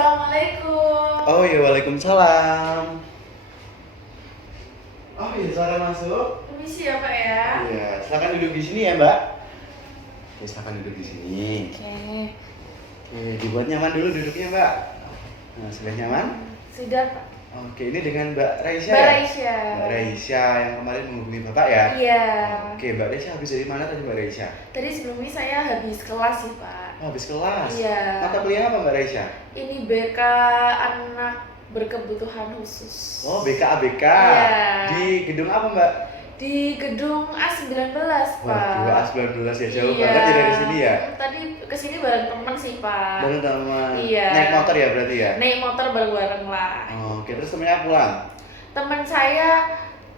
Assalamualaikum. Oh iya, waalaikumsalam. Oh iya, Sarah masuk. Permisi ya Pak ya. Iya, silakan duduk di sini ya, Mbak. Ya, silakan duduk di sini. Oke. Oke, dibuat nyaman dulu duduknya, Mbak. Nah, sudah nyaman? Sudah Pak. Oke, ini dengan Mbak Raisya Mbak ya? Raisya. Mbak Raisya yang kemarin menghubungi Bapak ya? Iya. Oke, Mbak Raisya habis dari mana tadi Mbak Raisya? Tadi sebelum ini saya habis kelas sih Pak. Oh, habis kelas? Iya. Mata kuliah apa Mbak Raisya? Ini BK anak berkebutuhan khusus. Oh, BK ABK. Iya. Di gedung apa Mbak? Di gedung A19 Pak. Waduh, A19 ya, jauh Iya. banget ya dari sini ya? Tadi kesini bareng temen sih Pak. Bareng teman. Iya. Naik motor ya berarti ya? Naik motor bareng-bareng lah. Oh, oke, terus temennya pulang? Teman saya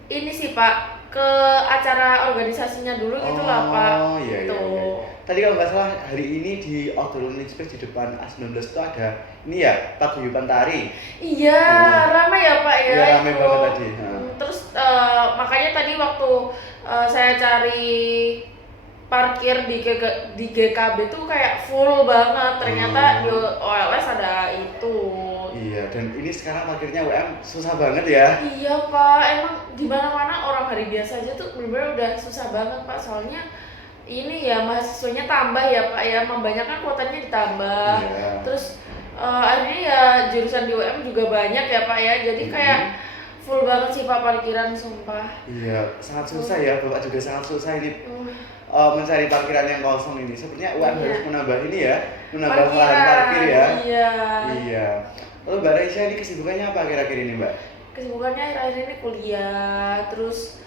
ini sih Pak, ke acara organisasinya dulu gitu lah Pak. Oh iya iya, Tuh. iya. Tadi kalau nggak salah hari ini di Outdoor Learning Space di depan A19 itu ada ini ya, paguyuban tari. Iya, ramai ya Pak ya. Iya, ramai itu. banget tadi. Terus makanya tadi waktu saya cari parkir di GKB tuh kayak full banget. Ternyata di OLS ada itu. Iya, dan ini sekarang parkirnya UM susah banget ya. Iya Pak, emang di mana-mana orang hari biasa aja tuh bener-bener udah susah banget Pak. Soalnya ini ya mahasiswanya tambah ya Pak ya, membanyakan kuotanya ditambah. Iya. Terus akhirnya ya jurusan di UM juga banyak ya Pak ya. Jadi kayak full banget sih Pak parkiran sumpah. Iya, sangat susah ya, Bapak juga sangat susah ini mencari parkiran yang kosong ini. Sepertinya UM harus menambah ini ya, menambah lahan parkir ya. Iya. Iya. Lalu Mbak Raisya ini kesibukannya apa akhir-akhir ini Mbak? Kesibukannya akhir-akhir ini kuliah, terus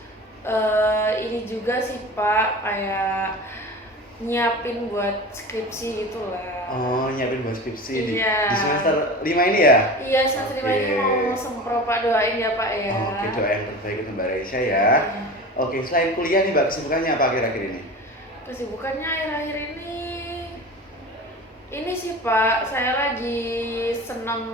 ini juga sih Pak kayak nyiapin buat skripsi gitulah. Oh, nyiapin buat skripsi Iya. di semester 5 ini ya? Iya, semester 5 ini mau sempro Pak, doain ya Pak ya. Oke, doa yang terbaik untuk Mbak Raisya ya. Oke, selain kuliah nih Mbak, kesibukannya apa akhir-akhir ini? Kesibukannya akhir-akhir ini sih Pak, saya lagi seneng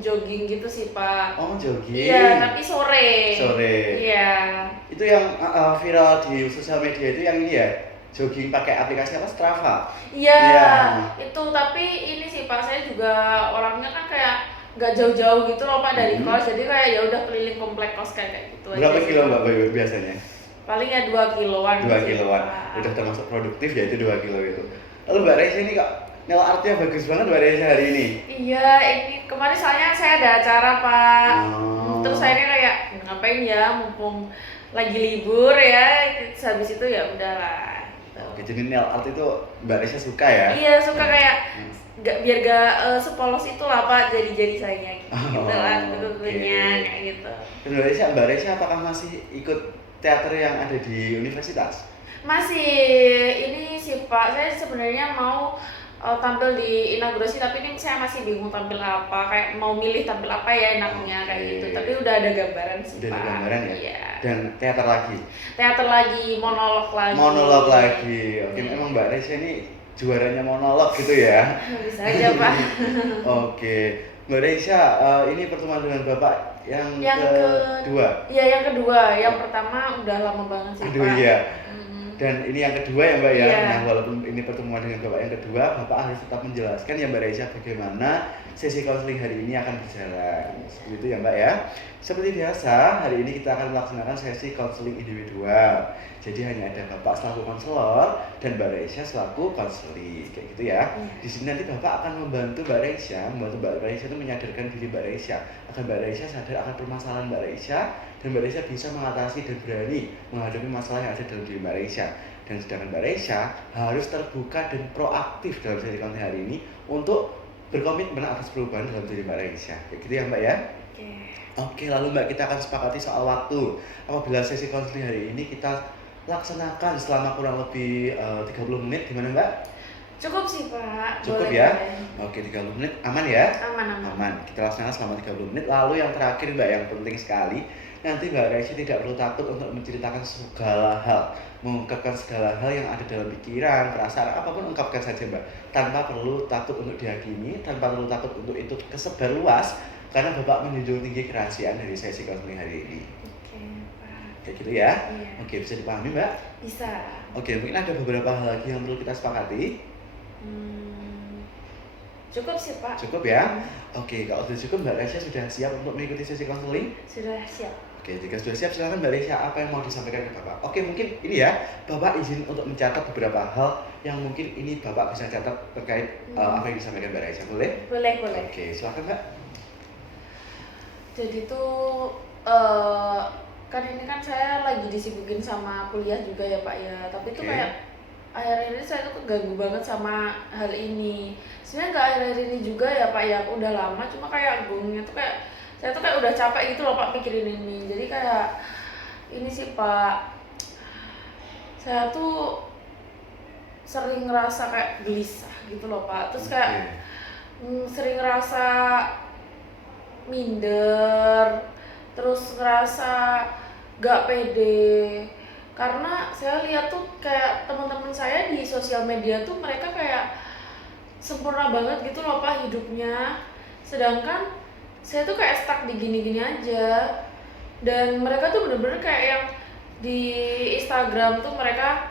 jogging gitu sih Pak. Oh, jogging. Iya, tapi sore. Sore. Iya. Itu yang viral di sosial media itu yang ini ya, jogging pakai aplikasi apa? Strava. Iya, Iya. itu tapi ini sih Pak, saya juga orangnya kan kayak nggak jauh-jauh gitu loh Pak dari kos, jadi kayak ya udah keliling komplek kos kayak gitu aja. Berapa sih, kilo Pak. Mbak Bayu biasanya? Paling ya 2 kiloan. 2 sih, kiloan. Pak. Udah termasuk produktif ya itu 2 kilo gitu. Lalu Mbak Raisya ini kok nilai artnya bagus banget Mbak Raisya hari ini. Iya, ini kemarin soalnya saya ada acara Pak. Oh. Terus akhirnya kayak ngapain ya, mumpung lagi libur ya. Terus habis itu ya udahlah. Gitu. Oke, jadi nail art itu Mbak Raisya suka ya? Iya, suka kayak biar gak sepolos itu lah Pak, jadi sayanya gitu lah tentunya kayak gitu. Dan Mbak Raisya apakah masih ikut teater yang ada di universitas? Masih ini sih Pak, saya sebenarnya mau tampil di inaugurasi, tapi ini saya masih bingung tampil apa, kayak mau milih tampil apa ya enaknya kayak gitu. Tapi udah ada gambaran sih Udah Pak. ada gambaran ya? Iya. Dan teater lagi? Teater lagi, monolog lagi. Monolog lagi. Oke, memang Mbak Raisya ini juaranya monolog gitu ya? Bisa aja Pak. Oke, Mbak Raisya, ini pertemuan dengan Bapak yang kedua? Iya, yang kedua. Yang pertama udah lama banget sih Aduh Pak. iya. Dan ini yang kedua ya Mbak ya. Iya. Nah, walaupun ini pertemuan dengan Bapak yang kedua, Bapak harus tetap menjelaskan ya Mbak Raisya bagaimana sesi konseling hari ini akan berjalan. Seperti itu ya Mbak ya. Seperti biasa, hari ini kita akan melaksanakan sesi konseling individual. Jadi hanya ada Bapak selaku konselor dan Mbak Raisya selaku konseling, kayak gitu ya. Di sini nanti Bapak akan membantu Mbak Raisya itu menyadarkan diri Mbak Raisya, agar Mbak Raisya sadar akan permasalahan Mbak Raisya dan Mbak Raisya bisa mengatasi dan berani menghadapi masalah yang ada dalam diri Mbak Raisya. Dan sedangkan Mbak Raisya harus terbuka dan proaktif dalam sesi konseling hari ini untuk berkomitmen atas perubahan dalam diri Mbak Raisya. Kayak gitu ya Mbak ya. Oke, lalu Mbak kita akan sepakati soal waktu. Apabila sesi konseling hari ini kita laksanakan selama kurang lebih 30 menit, gimana Mbak? Cukup sih Pak. Cukup boleh, ya? boleh. Oke, 30 menit aman ya? Aman. Aman. Kita laksanakan selama 30 menit. Lalu yang terakhir Mbak, yang penting sekali, nanti Mbak Raisya tidak perlu takut untuk menceritakan segala hal, mengungkapkan segala hal yang ada dalam pikiran, perasaan, apapun ungkapkan saja Mbak, tanpa perlu takut untuk dihakimi, tanpa perlu takut untuk itu kesebar luas, karena Bapak menjunjung tinggi kerahasiaan dari sesi konseling hari ini. Oke Pak. Kayak gitu ya? Iya. Oke, bisa dipahami Mbak? Bisa. Oke, mungkin ada beberapa hal lagi yang perlu kita sepakati. Cukup sih Pak. Cukup ya? Oke, kalau sudah cukup Mbak Resya sudah siap untuk mengikuti sesi konseling? Sudah siap. Oke, jika sudah siap silakan Mbak Resya, apa yang mau disampaikan ke Bapak? Oke, mungkin ini ya, Bapak izin untuk mencatat beberapa hal yang mungkin ini Bapak bisa catat terkait apa yang disampaikan Mbak Resya, boleh? Boleh. Oke, silakan Mbak. Jadi tuh kan ini kan saya lagi disibukin sama kuliah juga ya Pak ya. Tapi tuh Oke. kayak akhir-akhir ini saya tuh keganggu banget sama hal ini. Sebenarnya nggak akhir-akhir ini juga ya Pak ya, udah lama. Cuma kayak gongnya tuh kayak saya tuh kayak udah capek gitu loh Pak mikirin ini. Jadi kayak ini sih Pak, saya tuh sering ngerasa kayak gelisah gitu loh Pak. Terus kayak sering ngerasa minder, terus ngerasa gak pede karena saya lihat tuh kayak teman-teman saya di sosial media tuh mereka kayak sempurna banget gitu loh Pak hidupnya, sedangkan saya tuh kayak stuck di gini-gini aja. Dan mereka tuh bener-bener kayak yang di Instagram tuh mereka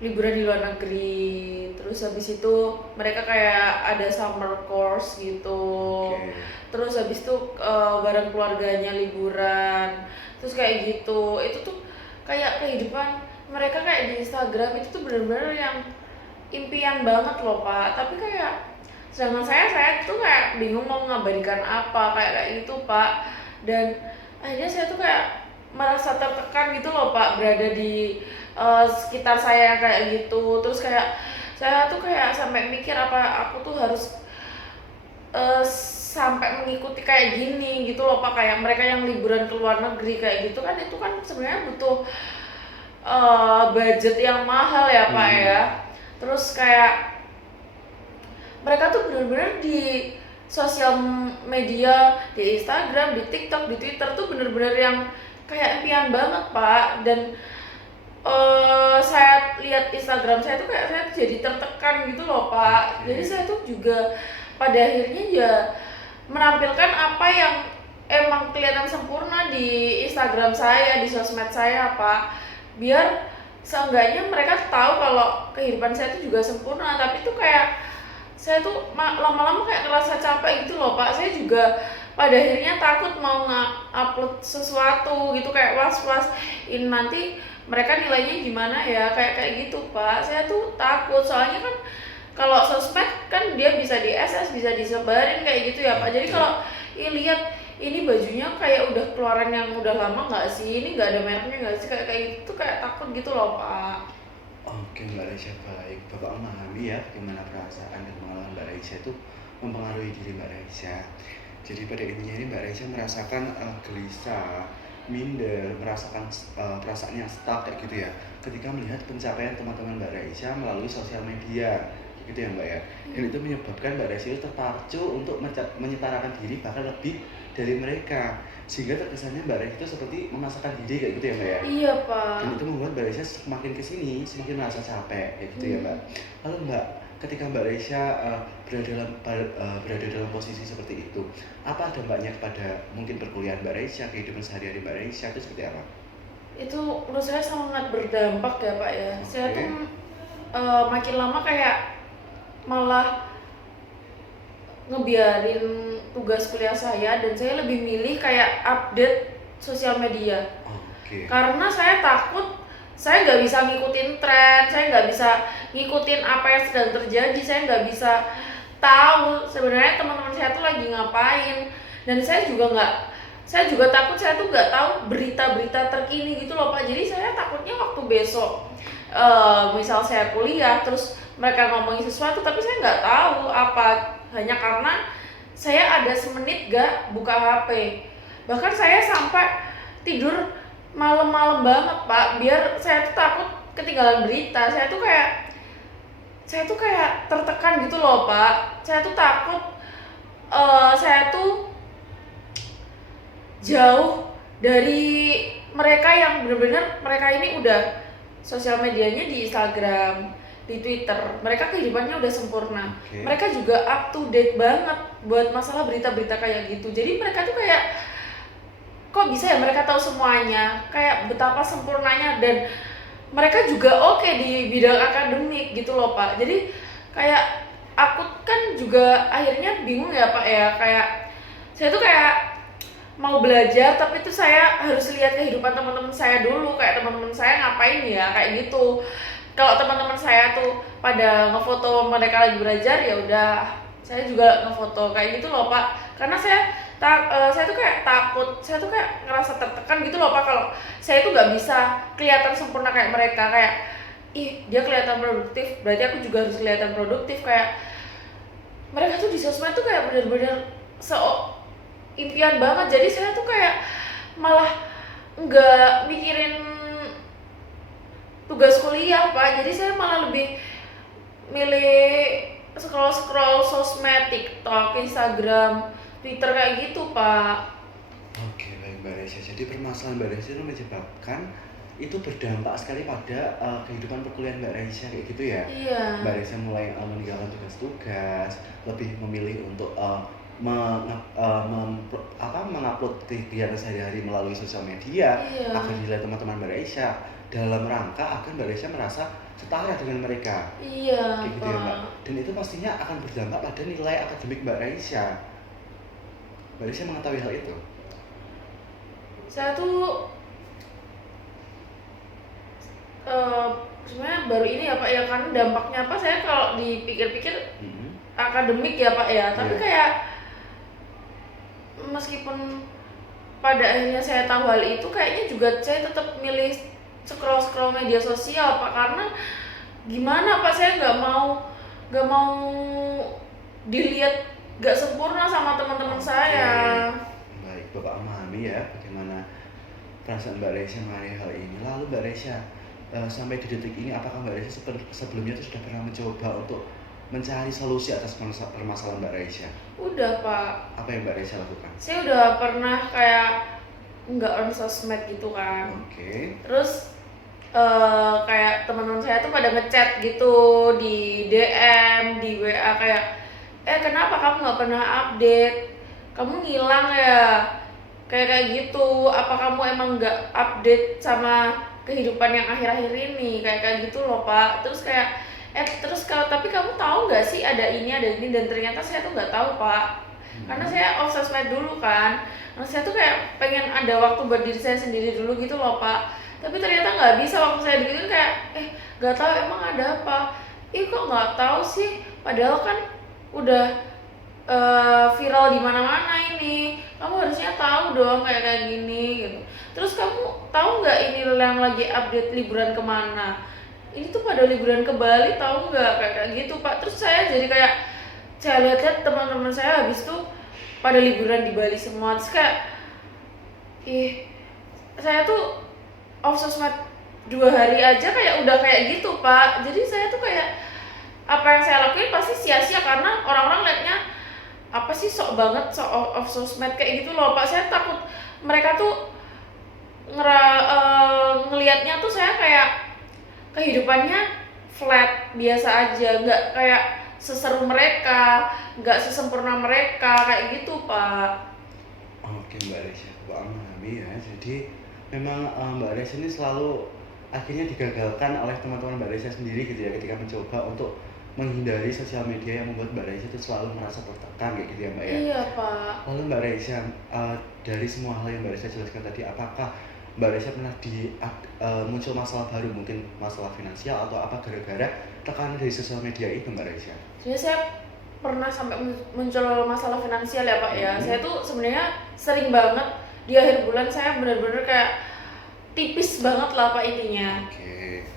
liburan di luar negeri, terus habis itu mereka kayak ada summer course gitu. Oke. Terus habis itu bareng keluarganya liburan, terus kayak gitu. Itu tuh kayak kehidupan mereka kayak di Instagram itu tuh bener-bener yang impian banget loh Pak. Tapi kayak sedangkan saya tuh kayak bingung mau ngabadikan apa kayak gitu Pak. Dan akhirnya saya tuh kayak merasa tertekan gitu loh Pak, berada di sekitar saya kayak gitu. Terus kayak saya tuh kayak sampai mikir apa aku tuh harus sampai mengikuti kayak gini gitu loh Pak, kayak mereka yang liburan ke luar negeri kayak gitu kan, itu kan sebenarnya butuh budget yang mahal ya Pak ya. Terus kayak mereka tuh bener-bener di sosial media, di Instagram, di TikTok, di Twitter tuh bener-bener yang kayak impian banget Pak. Dan saya lihat Instagram saya tuh kayak saya tuh jadi tertekan gitu loh Pak. Jadi saya tuh juga pada akhirnya ya menampilkan apa yang emang kelihatan sempurna di Instagram saya, di sosmed saya Pak, biar seenggaknya mereka tahu kalau kehidupan saya itu juga sempurna. Tapi tuh kayak saya tuh lama-lama kayak ngerasa capek gitu loh Pak. Saya juga pada akhirnya takut mau nge-upload sesuatu gitu, kayak was-was ini nanti mereka nilainya gimana ya, kayak gitu Pak. Saya tuh takut soalnya kan kalau sosmed kan dia bisa di SS, bisa disebarin kayak gitu ya Pak. Jadi kalau lihat ini bajunya kayak udah keluaran yang udah lama nggak sih, ini nggak ada mereknya nggak sih, kayak gitu, kayak takut gitu loh Pak. Oke Mbak Resya, baik. Bapak memahami ya bagaimana perasaan dan pengalaman Mbak Resya itu mempengaruhi diri Mbak Resya. Jadi pada intinya ini Mbak Resya merasakan gelisah, minder, merasakan perasaan yang stuck kayak gitu ya, ketika melihat pencapaian teman-teman Mbak Resya melalui sosial media, gitu ya Mbak ya. Dan itu menyebabkan Mbak Resya itu terpacu untuk menyetarakan diri bahkan lebih dari mereka, sehingga terkesannya Mbak Resya itu seperti memaksakan diri kayak gitu ya Mbak ya. Iya Pak. Dan itu membuat Mbak Resya semakin kesini semakin merasa capek kayak gitu ya Mbak. Lalu Mbak, ketika Mbak Resya berada dalam posisi seperti itu, apa dampaknya kepada mungkin perkuliahan Mbak Resya, kehidupan sehari-hari Mbak Resya itu seperti apa? Itu menurut saya sangat berdampak ya Pak ya. Saya Oke. tuh makin lama kayak malah ngebiarin tugas kuliah saya, dan saya lebih milih kayak update sosial media. Oke. Karena saya takut saya nggak bisa ngikutin tren, saya nggak bisa ngikutin apa yang sedang terjadi, saya nggak bisa tahu sebenarnya teman-teman saya tuh lagi ngapain. Dan saya juga takut saya tuh nggak tahu berita-berita terkini gitu loh Pak. Jadi saya takutnya waktu besok misal saya kuliah terus mereka ngomongin sesuatu tapi saya nggak tahu apa, hanya karena saya ada semenit gak buka HP. Bahkan saya sampai tidur malam-malam banget Pak, biar saya tuh takut ketinggalan berita. Saya tuh kayak tertekan gitu loh Pak. Saya tuh takut saya tuh jauh dari mereka yang benar-benar mereka ini udah sosial medianya di Instagram, di Twitter, mereka kehidupannya udah sempurna. Oke. Mereka juga up to date banget buat masalah berita-berita kayak gitu. Jadi mereka tuh kayak kok bisa ya mereka tahu semuanya, kayak betapa sempurnanya. Dan mereka juga oke di bidang akademik gitu loh Pak. Jadi kayak aku kan juga akhirnya bingung ya Pak ya, kayak saya tuh kayak mau belajar tapi tuh saya harus lihat kehidupan teman-teman saya dulu, kayak teman-teman saya ngapain ya kayak gitu. Kalau teman-teman saya tuh pada ngefoto mereka lagi belajar, ya udah saya juga ngefoto kayak gitu loh Pak. Karena saya tuh kayak takut, saya tuh kayak ngerasa tertekan gitu loh Pak, kalau saya tuh nggak bisa kelihatan sempurna kayak mereka, kayak ih dia kelihatan produktif berarti aku juga harus kelihatan produktif. Kayak mereka tuh di sosmed tuh kayak bener-bener impian banget, jadi saya tuh kayak malah nggak mikirin tugas kuliah Pak, jadi saya malah lebih milih scroll sosmed, TikTok, Instagram, Twitter kayak gitu Pak. Oke, baik Mbak Reza. Jadi permasalahan Mbak Reza itu menyebabkan itu berdampak sekali pada kehidupan perkuliahan Mbak Reza kayak gitu ya. Iya. Mbak Reza mulai meninggalkan tugas-tugas, lebih memilih untuk mengupload kegiatan sehari-hari melalui sosial media Iya. agar dilihat teman-teman Mbak Reza dalam rangka agar Mbak Reza merasa setara dengan mereka. Iya Kayak gitu ya Mbak. Pak. Dan itu pastinya akan berdampak pada nilai akademik Mbak Reza. Mbak Reza mengetahui hal itu? Saya tuh sebenarnya baru ini ya Pak ya, kan dampaknya apa, saya kalau dipikir-pikir akademik ya Pak ya, tapi Iya. kayak meskipun pada akhirnya saya tahu hal itu, kayaknya juga saya tetap milih scroll media sosial Pak, karena gimana Pak, saya nggak mau dilihat nggak sempurna sama teman-teman saya. Baik, Bapak memahami ya bagaimana perasaan Mbak Reza mengenai hal ini. Lalu Mbak Reza, sampai di detik ini apakah Mbak Reza sebelumnya itu sudah pernah mencoba untuk mencari solusi atas permasalahan Mbak Reza? Udah Pak, Apa yang Mbak Reza lakukan? saya udah pernah kayak nggak on sosmed gitu kan. Oke. Terus kayak teman-teman saya tuh pada ngechat gitu di DM, di WA, kayak kenapa kamu nggak pernah update, kamu ngilang ya, kayak gitu, apa kamu emang nggak update sama kehidupan yang akhir-akhir ini, kayak gitu loh Pak. Terus kayak terus kalau tapi kamu tahu nggak sih ada ini, dan ternyata saya tuh nggak tahu Pak, karena saya off sosmed dulu kan. Nah, saya tuh kayak pengen ada waktu buat diri saya sendiri dulu gitu loh Pak, tapi ternyata nggak bisa. Waktu saya begitu kayak nggak tahu emang ada apa, kok nggak tahu sih, padahal kan udah viral di mana-mana ini, kamu harusnya tahu dong kayak gini gitu. Terus kamu tahu nggak ini yang lagi update liburan kemana, ini tuh pada liburan ke Bali, tahu nggak, kayak gitu Pak. Terus saya jadi kayak saya lihat-lihat teman-teman saya habis itu pada liburan di Bali semua. Terus kayak saya tuh off sosmed 2 hari aja kayak udah kayak gitu Pak. Jadi saya tuh kayak apa yang saya lakuin pasti sia-sia, karena orang-orang liatnya apa sih, sok banget, sok off sosmed kayak gitu loh Pak. Saya takut mereka tuh ngelihatnya tuh saya kayak kehidupannya flat biasa aja, nggak kayak seseru mereka, nggak sesempurna mereka kayak gitu Pak. Oke Mbak Reza, Bapak memahami ya. Jadi memang Mbak Reza ini selalu akhirnya digagalkan oleh teman-teman Mbak Reza sendiri gitu ya, ketika mencoba untuk menghindari sosial media yang membuat Mbak Reza itu selalu merasa tertekan kayak gitu ya Mbak ya. Iya Pak. Lalu Mbak Reza, dari semua hal yang Mbak Reza jelaskan tadi, apakah Mbak Reza pernah muncul masalah baru, mungkin masalah finansial atau apa gara-gara tekanan dari sosial media itu Mbak Reza? Sebenarnya saya pernah sampai muncul masalah finansial ya Pak ya. Saya tuh sebenarnya sering banget di akhir bulan, saya benar-benar kayak tipis banget lah Pak intinya. Oke.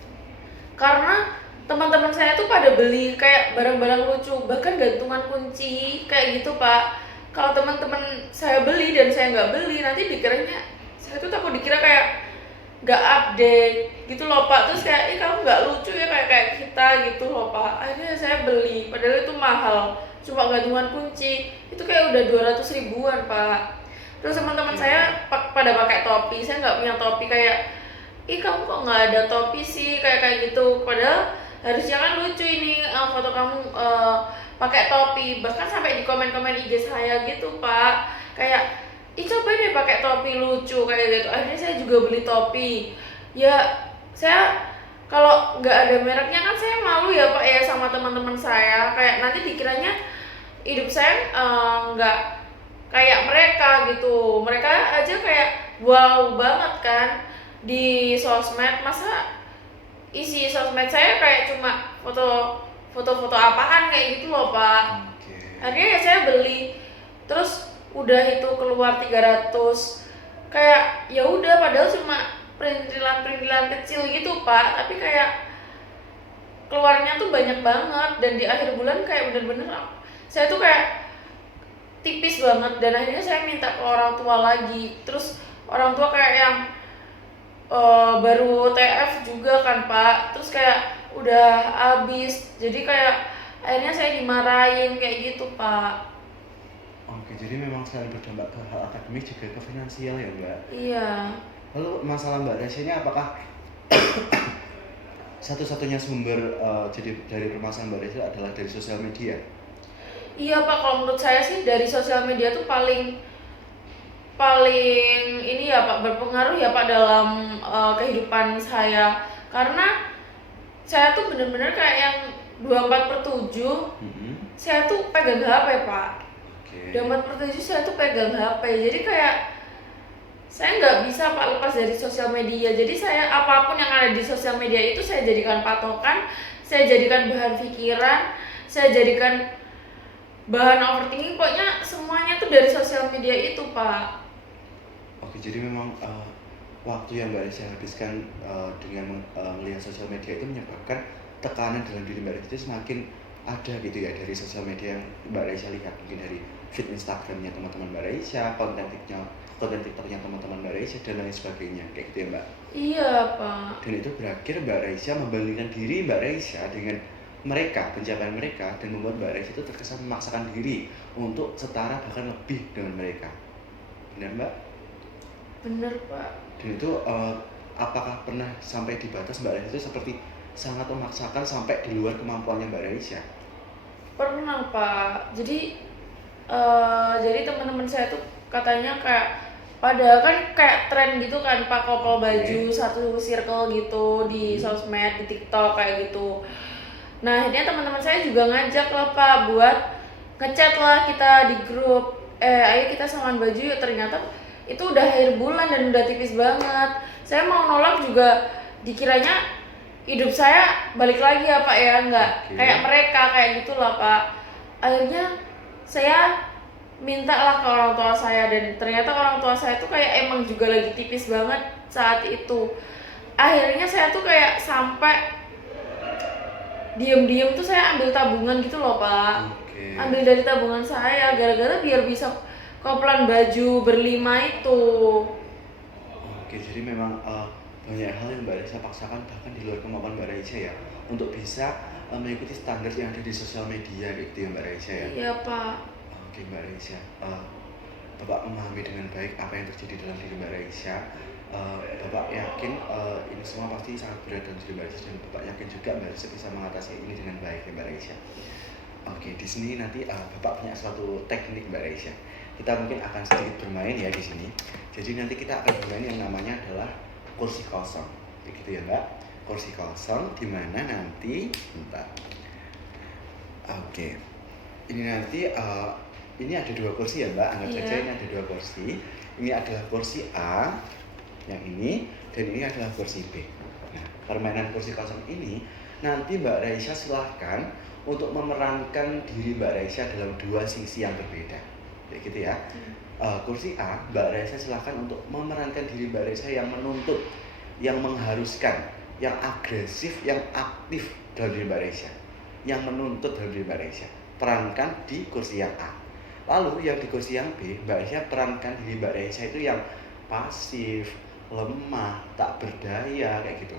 Karena teman-teman saya tuh pada beli kayak barang-barang lucu, bahkan gantungan kunci kayak gitu Pak. Kalau teman-teman saya beli dan saya nggak beli, nanti dikiranya, saya tuh takut dikira kayak nggak update gitu loh Pak. Terus kayak kamu nggak lucu ya kayak kita gitu loh Pak. Akhirnya saya beli, padahal itu mahal, cuma gantungan kunci itu kayak udah 200 ribuan Pak. Terus teman-teman saya pada pakai topi, saya nggak punya topi, kayak kamu kok nggak ada topi sih, kayak gitu. Padahal harusnya kan lucu ini foto kamu pakai topi. Bahkan sampai di komen-komen IG saya gitu Pak, kayak coba deh pakai topi lucu kayak gitu. Akhirnya saya juga beli topi. Ya saya kalau nggak ada mereknya kan saya malu ya Pak ya sama teman-teman saya. saya, kayak nanti dikiranya hidup saya nggak kayak mereka gitu. Mereka aja kayak wow banget kan di sosmed, masa isi sosmed saya kayak cuma foto-foto apaan kayak gitu loh Pak. Oke. Akhirnya ya saya beli, terus udah itu keluar 300, kayak ya udah padahal cuma perintilan-perintilan kecil gitu Pak, tapi kayak keluarnya tuh banyak banget, dan di akhir bulan kayak bener-bener saya tuh kayak tipis banget, dan akhirnya saya minta ke orang tua lagi. Terus orang tua kayak yang baru TF juga kan Pak, terus kayak udah habis, jadi kayak akhirnya saya dimarahin kayak gitu Pak. Oke, jadi memang selain berdampak ke hal akademik juga ke finansial ya Mbak. Iya. Lalu masalah Mbak Resya ini apakah satu-satunya sumber jadi dari permasalahan Mbak Resya adalah dari sosial media? Iya Pak, kalau menurut saya sih dari sosial media tuh paling ini ya Pak, berpengaruh ya Pak dalam kehidupan saya, karena saya tuh bener-bener kayak yang 24/7 saya tuh pegang HP Pak. Oke. 24/7 saya tuh pegang HP, jadi kayak saya nggak bisa Pak lepas dari sosial media. Jadi saya apapun yang ada di sosial media itu saya jadikan patokan, saya jadikan bahan pikiran, saya jadikan bahan overthinking, pokoknya semuanya tuh dari sosial media itu Pak. Oke, jadi memang waktu yang Mbak Resya habiskan dengan melihat sosial media itu menyebabkan tekanan dalam diri Mbak Resya itu semakin ada gitu ya, dari sosial media yang Mbak Resya lihat, mungkin dari feed Instagramnya teman-teman Mbak Resya, konten TikToknya teman-teman Mbak Resya, dan lain sebagainya, kayak gitu ya Mbak? Iya Pak. Dan itu berakhir Mbak Resya membandingkan diri Mbak Resya dengan mereka, pencapaian mereka, dan membuat Mbak Resya itu terkesan memaksakan diri untuk setara bahkan lebih dengan mereka. Benar Mbak? Bener Pak. Dan itu apakah pernah sampai di batas Mbak Resya itu seperti sangat memaksakan sampai di luar kemampuannya Mbak Resya? Pernah Pak. Jadi teman-teman saya tuh katanya kayak, padahal kan kayak tren gitu kan Pak, couple baju satu circle gitu di sosmed, di TikTok kayak gitu. Nah akhirnya teman-teman saya juga ngajak lah Pak buat ngechat lah kita di grup, ayo kita samaan baju yuk. Ternyata itu udah akhir bulan dan udah tipis banget. Saya mau nolak juga dikiranya hidup saya balik lagi ya Pak ya, nggak kayak mereka kayak gitulah Pak. Akhirnya saya minta lah ke orang tua saya, dan ternyata orang tua saya tuh kayak emang juga lagi tipis banget saat itu. Akhirnya saya tuh kayak sampai diem-diem tuh saya ambil tabungan gitu loh Pak. Ambil dari tabungan saya gara-gara biar bisa koplan baju berlima itu. Oke, jadi memang banyak hal yang Mbak Resya paksakan bahkan di luar kemampuan Mbak Resya ya, untuk bisa mengikuti standar yang ada di sosial media gitu ya Mbak Resya ya? Iya Pak. Oke Mbak Resya, Bapak memahami dengan baik apa yang terjadi dalam diri Mbak Resya. Bapak yakin ini semua pasti sangat berat dalam diri Mbak Resya, dan Bapak yakin juga Mbak Resya bisa mengatasi ini dengan baik ya Mbak Resya. Oke, di sini nanti Bapak punya suatu teknik Mbak Resya. Kita mungkin akan sedikit bermain ya di sini. Jadi nanti kita akan bermain yang namanya adalah kursi kosong, begitu ya Mbak? Kursi kosong di mana nanti, bentar. Oke, ini nanti ini ada dua kursi ya Mbak. Anggap saja ini ada dua kursi. Ini adalah kursi A, yang ini, dan ini adalah kursi B. Nah, permainan kursi kosong ini nanti Mbak Resya silahkan untuk memerankan diri Mbak Resya dalam dua sisi yang berbeda, kayak gitu ya. Kursi A, Mbak Resya silahkan untuk memerankan diri Mbak Resya yang menuntut, yang mengharuskan, yang agresif, yang aktif dalam diri Mbak Resya, yang menuntut dalam diri Mbak Resya. Perankan di kursi yang A. Lalu yang di kursi yang B, Mbak Resya perankan diri Mbak Resya itu yang pasif, lemah, tak berdaya, kayak gitu.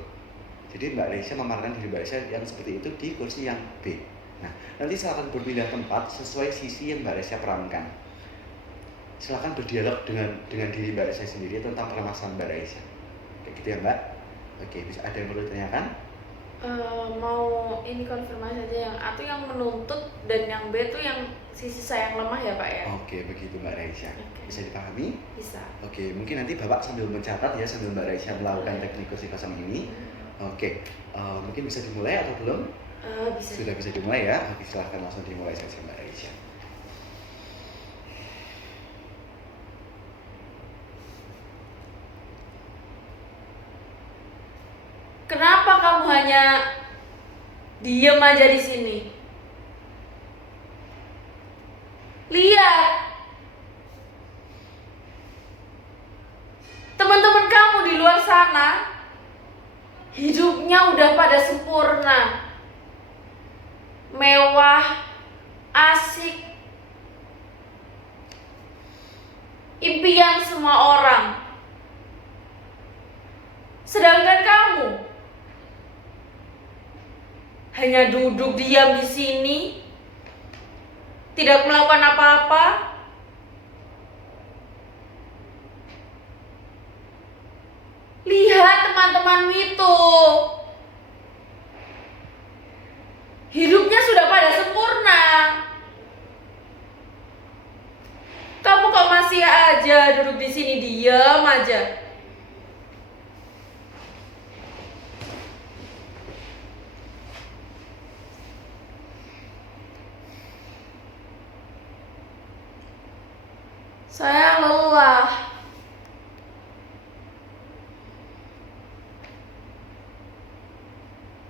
Jadi Mbak Resya memerankan diri Mbak Resya yang seperti itu di kursi yang B. Nah, nanti silakan berpindah tempat sesuai sisi yang Mbak Resya perankan. Silakan berdialog dengan diri Mbak Resya sendiri tentang permasalahan Mbak Resya. Kayak gitu ya Mbak? Oke, bisa ada yang perlu ditanyakan? Mau ini konfirmasi aja, yang A tuh yang menuntut dan yang B tuh yang sisi saya yang lemah ya Pak ya? Oke, begitu Mbak Resya. Bisa dipahami? Bisa. Oke, mungkin nanti Bapak sambil mencatat ya, sambil Mbak Resya melakukan teknik kursi kosong ini. Oke, mungkin bisa dimulai atau belum? Bisa. Sudah bisa dimulai ya? Oke, silahkan langsung dimulai sesi Mbak Raisya. Kenapa kamu hanya diem aja di sini? Lihat, teman-teman kamu di luar sana hidupnya udah pada sempurna, mewah, asik, impian semua orang. Sedangkan kamu hanya duduk diam di sini, tidak melakukan apa-apa. Lihat teman-temanmu itu, hidupnya sudah pada sempurna. Kamu kok masih aja duduk di sini diam aja? Saya lelah.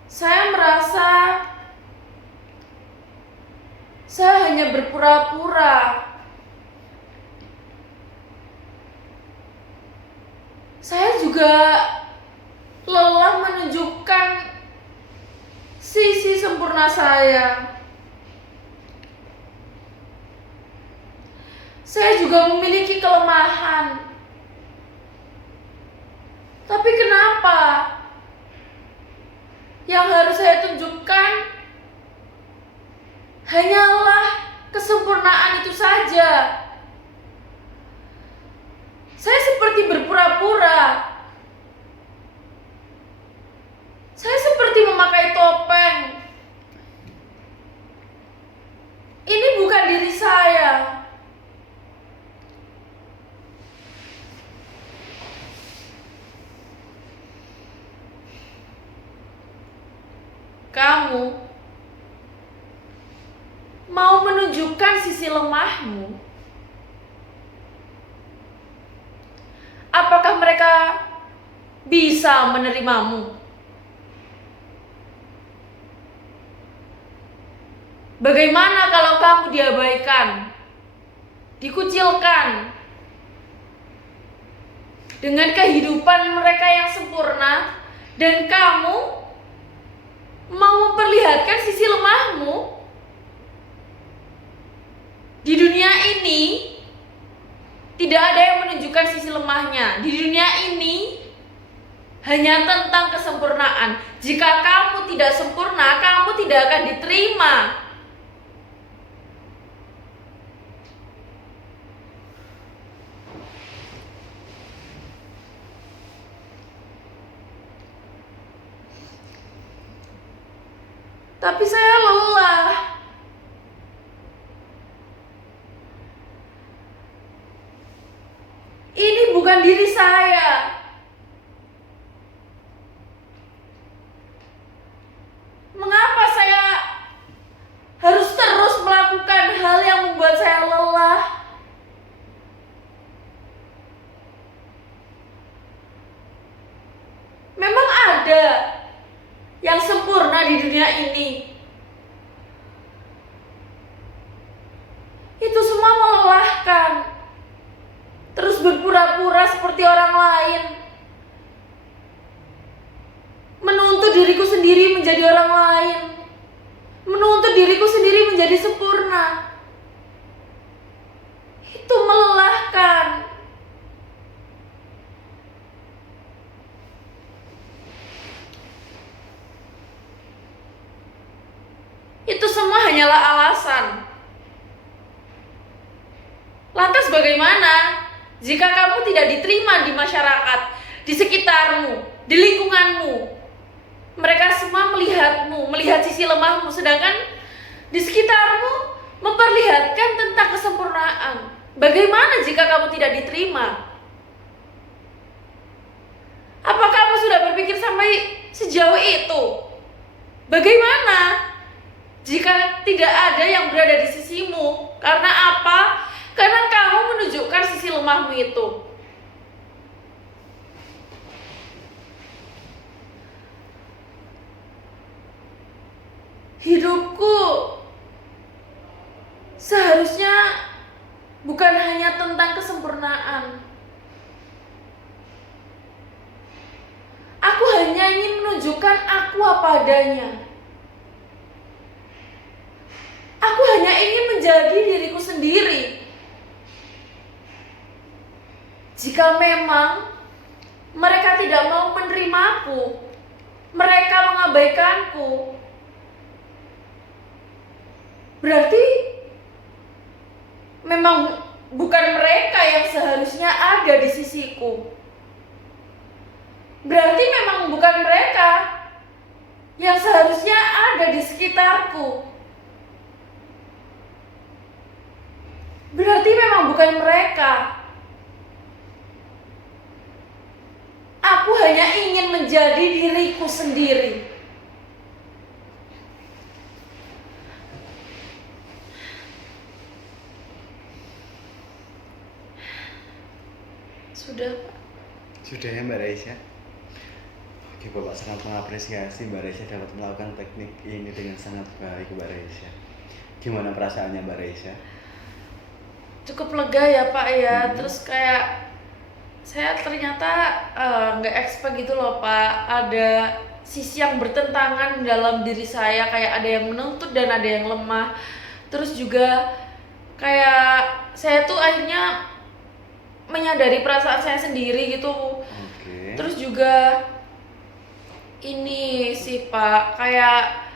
Saya merasa saya hanya berpura-pura. Saya juga lelah menunjukkan sisi sempurna saya. Saya juga memiliki kelemahan. Tapi kenapa yang harus saya tunjukkan hanyalah kesempurnaan itu saja? Saya seperti berpura-pura. Saya seperti memakai topeng. Ini bukan diri saya. Kamu mau menunjukkan sisi lemahmu? Apakah mereka bisa menerimamu? Bagaimana kalau kamu diabaikan, dikucilkan dengan kehidupan mereka yang sempurna, dan kamu mau memperlihatkan sisi lemahmu? Di dunia ini tidak ada yang menunjukkan sisi lemahnya. Di dunia ini hanya tentang kesempurnaan. Jika kamu tidak sempurna, kamu tidak akan diterima. Tapi saya lelah. Ini bukan diri saya. Mengapa saya harus terus melakukan hal yang membuat saya lelah? Memang ada yang sempurna di dunia ini. Itu semua melelahkan. Terus berpura-pura seperti orang lain. Menuntut diriku sendiri menjadi orang lain. Menuntut diriku sendiri menjadi sempurna. Itu melelahkan. Itu semua hanyalah alasan. Lantas bagaimana jika kamu tidak diterima di masyarakat, di sekitarmu, di lingkunganmu? Mereka semua melihatmu, melihat sisi lemahmu, sedangkan di sekitarmu memperlihatkan tentang kesempurnaan. Bagaimana jika kamu tidak diterima? Apa kamu sudah berpikir sampai sejauh itu? Bagaimana jika tidak ada yang berada di sisimu. Karena apa? Karena kamu menunjukkan sisi lemahmu itu. Hidupku seharusnya bukan hanya tentang kesempurnaan. Aku hanya ingin menunjukkan aku apa adanya. Aku hanya ingin menjadi diriku sendiri. Jika memang mereka tidak mau menerimaku, mereka mengabaikanku, berarti memang bukan mereka yang seharusnya ada di sisiku. Berarti memang bukan mereka yang seharusnya ada di sekitarku. Berarti memang bukan mereka. Aku hanya ingin menjadi diriku sendiri. Sudah, Pak. Sudah ya Mbak Raisya. Oke, Bapak sangat mengapresiasi Mbak Raisya dapat melakukan teknik ini dengan sangat baik Mbak Raisya. Gimana perasaannya Mbak Raisya? Cukup lega ya Pak ya. Terus kayak saya ternyata nggak expect gitu loh Pak, ada sisi yang bertentangan dalam diri saya, kayak ada yang menuntut dan ada yang lemah. Terus juga kayak saya tuh akhirnya menyadari perasaan saya sendiri gitu. Terus juga ini sih Pak, kayak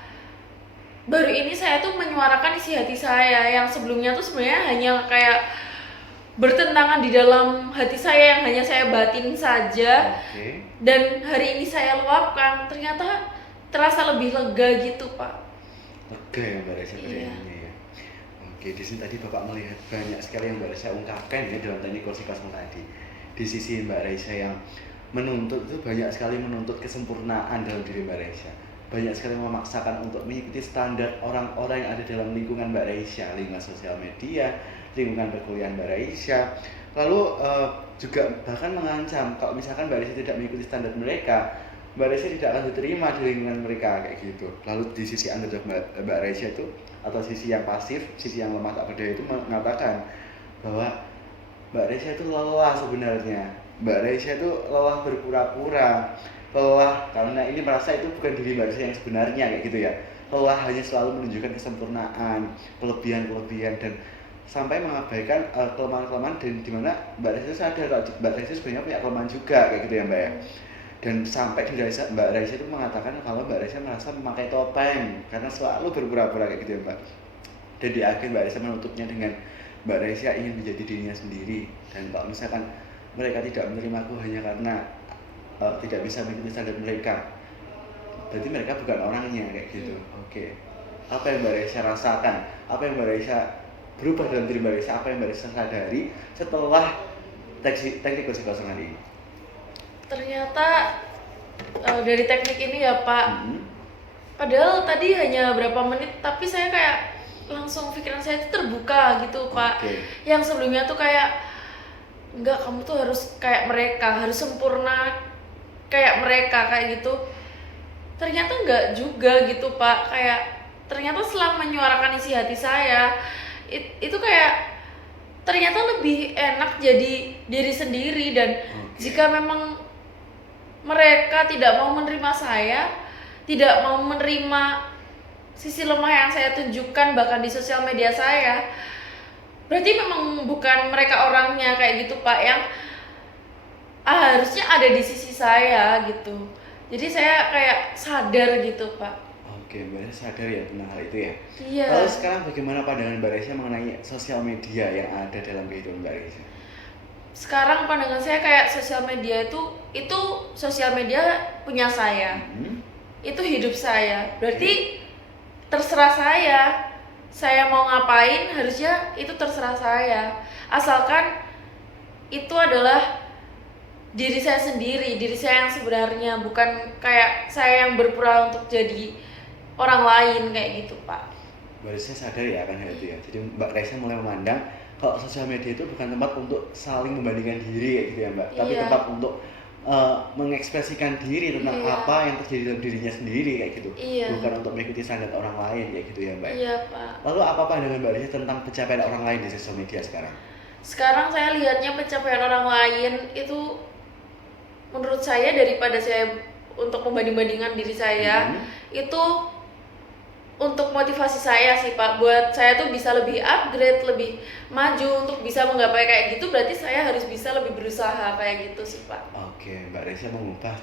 baru ini saya tuh menyuarakan isi hati saya yang sebelumnya tuh sebenarnya hanya kayak bertentangan di dalam hati saya yang hanya saya batin saja. Dan hari ini saya luapkan, ternyata terasa lebih lega gitu Pak. Lega ya Mbak Raisya pada intinya ya. Oke, di sini tadi Bapak melihat banyak sekali yang Mbak Raisya ungkapkan ya dalam teknik kursi kosong tadi. Di sisi Mbak Raisya yang menuntut itu banyak sekali menuntut kesempurnaan dalam diri Mbak Raisya. Banyak sekali memaksakan untuk mengikuti standar orang-orang yang ada dalam lingkungan Mbak Raisya, lingkungan sosial media, lingkungan perkuliahan Mbak Raisya. Lalu juga bahkan mengancam kalau misalkan Mbak Raisya tidak mengikuti standar mereka, Mbak Raisya tidak akan diterima di lingkungan mereka kayak gitu. Lalu di sisi underdog Mbak Raisya itu atau sisi yang pasif, sisi yang lemah tak berdaya itu mengatakan bahwa Mbak Raisya itu lelah sebenarnya. Mbak Raisya itu lelah berpura-pura, lelah karena ini merasa itu bukan diri Mbak Raisya yang sebenarnya kayak gitu ya. Lelah hanya selalu menunjukkan kesempurnaan, kelebihan-kelebihan dan sampai mengabaikan kelemahan-kelemahan dan dimana Mbak Raisya sadar kalau Mbak Raisya sebenarnya punya kelemahan juga kayak gitu ya Mbak ya. Dan sampai di Mbak Raisya itu mengatakan kalau Mbak Raisya merasa memakai topeng karena selalu berpura-pura kayak gitu ya Mbak. Dan di akhir Mbak Raisya menutupnya dengan Mbak Raisya ingin menjadi dirinya sendiri, dan kalau misalkan mereka tidak menerimaku hanya karena tidak bisa mengikuti standar mereka, berarti mereka bukan orangnya kayak gitu. Oke. Apa yang Mbak Raisya rasakan? Apa yang Mbak Raisya berubah dalam diri Mbak Raisya? Apa yang Mbak Raisya sadari setelah teknik kursi kosongan ini? Ternyata dari teknik ini ya Pak, padahal tadi hanya berapa menit tapi saya kayak langsung pikiran saya itu terbuka gitu Pak. Yang sebelumnya tuh kayak enggak, kamu tuh harus kayak mereka, harus sempurna kayak mereka kayak gitu. Ternyata enggak juga gitu Pak. Kayak ternyata setelah menyuarakan isi hati saya itu kayak ternyata lebih enak jadi diri sendiri. Dan jika memang mereka tidak mau menerima saya, tidak mau menerima sisi lemah yang saya tunjukkan bahkan di sosial media saya, berarti memang bukan mereka orangnya kayak gitu Pak, yang harusnya ada di sisi saya gitu. Jadi saya kayak sadar gitu Pak. Oke, Mbak Raisya sadar ya tentang hal itu ya? Iya. Lalu sekarang bagaimana pandangan Mbak Raisya mengenai sosial media yang ada dalam kehidupan Mbak Raisya? Sekarang pandangan saya kayak sosial media itu sosial media punya saya. Itu hidup saya. Berarti terserah saya mau ngapain, harusnya itu terserah saya. Asalkan itu adalah diri saya sendiri, diri saya yang sebenarnya, bukan kayak saya yang berpura untuk jadi orang lain kayak gitu Pak. Mbak Resia sadar ya akan hal itu ya. Jadi Mbak Resia mulai memandang kalau sosial media itu bukan tempat untuk saling membandingkan diri kayak gitu ya Mbak, tapi Iya, tempat untuk mengekspresikan diri tentang iya, apa yang terjadi dalam dirinya sendiri kayak gitu, iya, bukan untuk mengikuti standar orang lain kayak gitu ya Mbak. iya Pak. Lalu apa pandangan Mbak Resia tentang pencapaian orang lain di sosial media sekarang? Sekarang saya lihatnya pencapaian orang lain itu menurut saya daripada saya untuk membanding-bandingkan diri saya itu untuk motivasi saya sih Pak, buat saya tuh bisa lebih upgrade, lebih maju untuk bisa menggapai kayak gitu, berarti saya harus bisa lebih berusaha kayak gitu sih Pak. Oke, Mbak Resia mengubah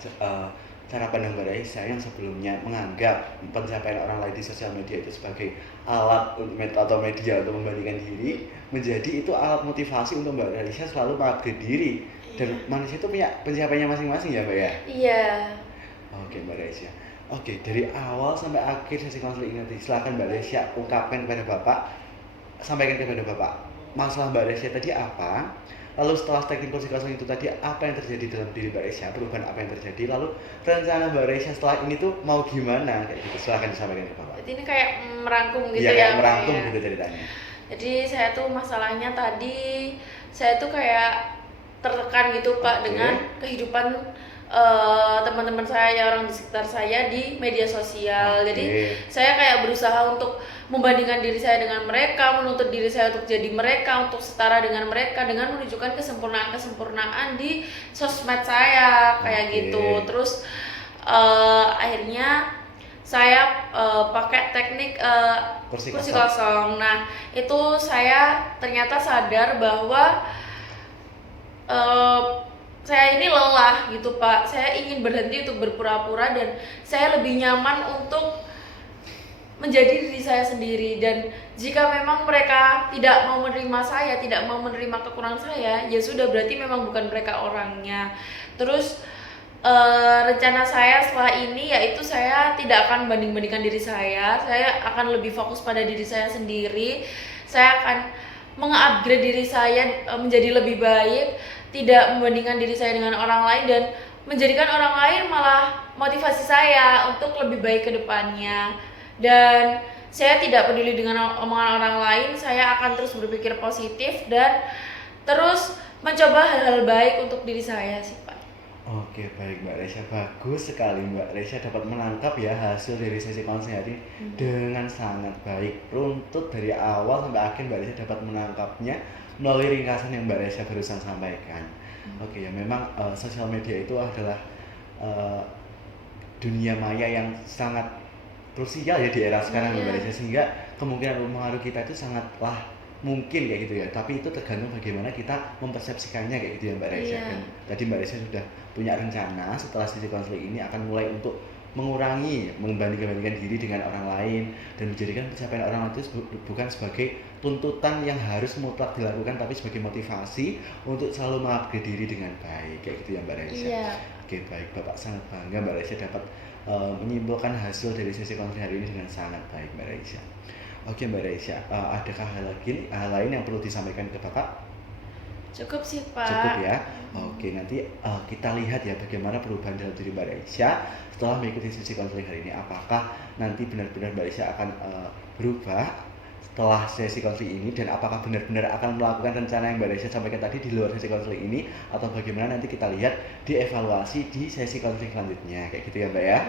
cara pandang Mbak Resia yang sebelumnya menganggap pencapaian orang lain di sosial media itu sebagai alat atau media untuk membandingkan diri, menjadi itu alat motivasi untuk Mbak Resia selalu mengupgrade diri. Dan Iya. manusia itu punya pencapaiannya masing-masing ya Mbak ya? Iya. Oke Mbak Resia. Oke, dari awal sampai akhir sesi konseling ini nanti silakan Mbak Resia ungkapkan kepada Bapak, sampaikan kepada Bapak masalah Mbak Resia tadi apa, lalu setelah teknik konseling itu tadi apa yang terjadi dalam diri Mbak Resia, perubahan apa yang terjadi, lalu rencana Mbak Resia setelah ini tuh mau gimana kayak gitu, silakan disampaikan ke Bapak. Jadi ini kayak merangkum gitu Iya ya kayak Pak, merangkum ya. gitu ceritanya. Jadi saya tuh masalahnya tadi saya tuh kayak tertekan gitu Pak Oke. dengan kehidupan teman-teman saya, orang di sekitar saya di media sosial. Oke. Jadi saya kayak berusaha untuk membandingkan diri saya dengan mereka, menuntut diri saya untuk jadi mereka, untuk setara dengan mereka, dengan menunjukkan kesempurnaan-kesempurnaan di sosmed saya kayak Oke. gitu. Terus akhirnya saya pakai teknik Kursi kursi kosong. kosong. Nah, itu saya ternyata sadar bahwa saya ini lelah gitu Pak. Saya ingin berhenti untuk berpura-pura dan saya lebih nyaman untuk menjadi diri saya sendiri. Dan jika memang mereka tidak mau menerima saya, tidak mau menerima kekurangan saya, ya sudah, berarti memang bukan mereka orangnya. Terus rencana saya setelah ini yaitu saya tidak akan banding-bandingkan diri saya akan lebih fokus pada diri saya sendiri. Saya akan mengupgrade diri saya menjadi lebih baik, tidak membandingkan diri saya dengan orang lain, dan menjadikan orang lain malah motivasi saya untuk lebih baik ke depannya. Dan saya tidak peduli dengan omongan orang lain, saya akan terus berpikir positif dan terus mencoba hal-hal baik untuk diri saya sih Pak. Oke, baik Mbak Resia, bagus sekali Mbak Resia dapat menangkap ya hasil dari sesi konseling hari ini dengan sangat baik. Runtut dari awal sampai akhir Mbak Resia dapat menangkapnya melalui ringkasan yang Mbak Resia barusan sampaikan. Oke ya, memang sosial media itu adalah dunia maya yang sangat krusial ya di era sekarang Mbak Resia, sehingga kemungkinan mempengaruhi kita itu sangatlah mungkin kayak gitu ya, tapi itu tergantung bagaimana kita mempersepsikannya kayak gitu ya Mbak Resia. Iya. Dan tadi Mbak Resia sudah punya rencana setelah sesi konseling ini akan mulai untuk mengurangi membanding-bandingkan diri dengan orang lain dan menjadikan pencapaian orang lain itu bukan sebagai tuntutan yang harus mutlak dilakukan, tapi sebagai motivasi untuk selalu mengupgrade diri dengan baik kayak gitu ya Mbak Resia. Iya. Oke baik, Bapak sangat bangga Mbak Resia dapat menyimpulkan hasil dari sesi konseling hari ini dengan sangat baik Mbak Resia. Oke Mbak Resia, adakah hal lain yang perlu disampaikan ke Bapak? Cukup sih Pak. Cukup ya. Oke, nanti kita lihat ya bagaimana perubahan dalam diri Mbak Resia setelah mengikuti sesi konseling hari ini. Apakah nanti benar-benar Mbak Resia akan berubah setelah sesi konseling ini, dan apakah benar-benar akan melakukan rencana yang Mbak Resia sampaikan tadi di luar sesi konseling ini, atau bagaimana nanti kita lihat dievaluasi di sesi konseling selanjutnya kayak gitu ya Mbak ya.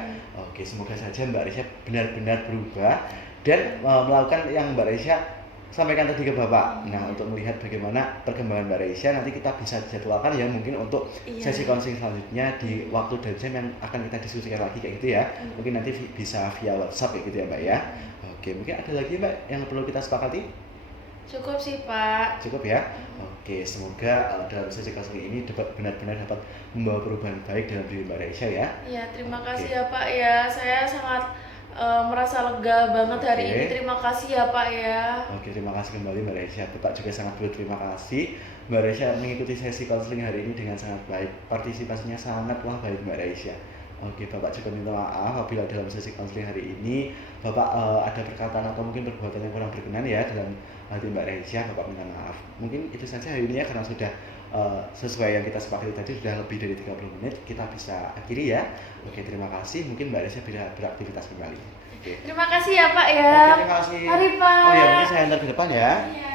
Oke, semoga saja Mbak Resia benar-benar berubah dan melakukan yang Mbak Resia sampaikan tadi ke Bapak. Nah, untuk melihat bagaimana perkembangan Mbak Resia, nanti kita bisa jadwalkan ya mungkin untuk sesi konseling selanjutnya di waktu dan jam yang akan kita diskusikan lagi kayak gitu ya. Mungkin nanti bisa via WhatsApp kayak gitu ya Mbak ya. Oke, mungkin ada lagi Mbak yang perlu kita sepakati? Cukup sih Pak. Cukup ya. Oke, semoga dalam sesi konseling ini benar-benar dapat membawa perubahan baik dalam diri Mbak Resia ya. Ya, terima kasih ya Pak ya. Saya sangat merasa lega banget hari ini. Terima kasih ya Pak ya. Oke, terima kasih kembali Mbak Resia. Bapak juga sangat berterima kasih. Mbak Resia mengikuti sesi konseling hari ini dengan sangat baik. Partisipasinya sangatlah baik Mbak Resia. Oke, Bapak juga minta maaf apabila dalam sesi konseling hari ini Bapak ada perkataan atau mungkin perbuatan yang kurang berkenan ya dalam hati Mbak Reisha. Bapak minta maaf. Mungkin itu saja hari ini ya, karena sudah sesuai yang kita sepakati tadi, sudah lebih dari 30 menit, kita bisa akhiri ya. Oke, terima kasih. Mungkin Mbak Reisha bisa beraktivitas kembali. Oke. Terima kasih ya Pak ya. Oke, terima kasih. Mari Pak. Oh ya, mungkin saya antar ke depan ya. Iya.